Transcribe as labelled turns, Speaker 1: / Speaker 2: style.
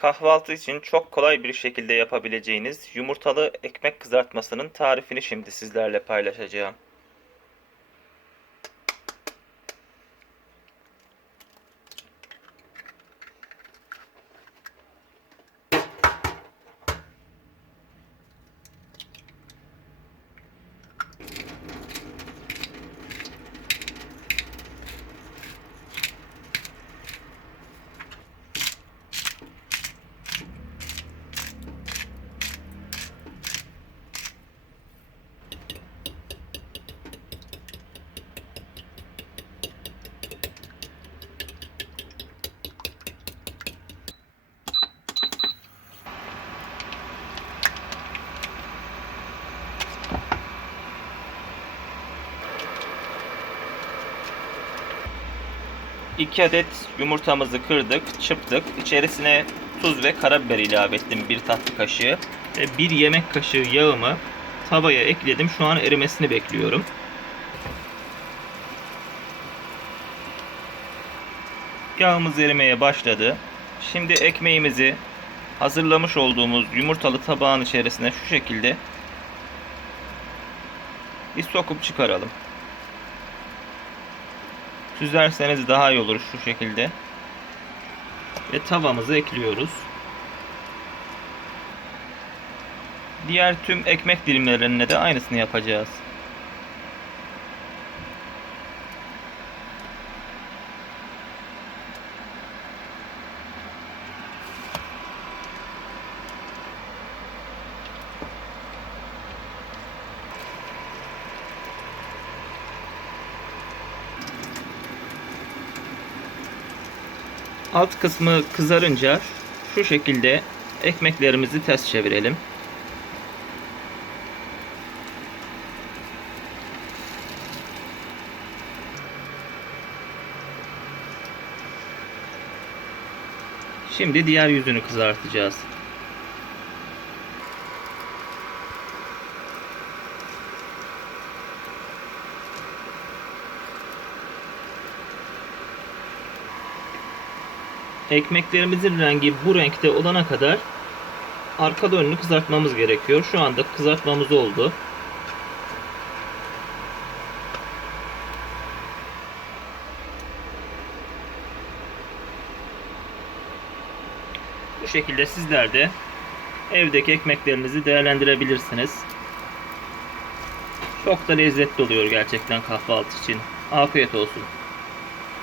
Speaker 1: Kahvaltı için çok kolay bir şekilde yapabileceğiniz yumurtalı ekmek kızartmasının tarifini şimdi sizlerle paylaşacağım. İki adet yumurtamızı kırdık, çırptık. İçerisine tuz ve karabiber ilave ettim bir tatlı kaşığı. Ve bir yemek kaşığı yağımı tavaya ekledim. Şu an erimesini bekliyorum. Yağımız erimeye başladı. Şimdi ekmeğimizi hazırlamış olduğumuz yumurtalı tabağın içerisine şu şekilde bir sokup çıkaralım. Süzerseniz daha iyi olur şu şekilde. Ve tavamızı ekliyoruz. Diğer tüm ekmek dilimlerine de aynısını yapacağız. Alt kısmı kızarınca şu şekilde ekmeklerimizi ters çevirelim. Şimdi diğer yüzünü kızartacağız. Ekmeklerimizin rengi bu renkte olana kadar arka önünü kızartmamız gerekiyor. Şu anda kızartmamız oldu. Bu şekilde sizler de evdeki ekmeklerinizi değerlendirebilirsiniz. Çok da lezzetli oluyor gerçekten kahvaltı için. Afiyet olsun.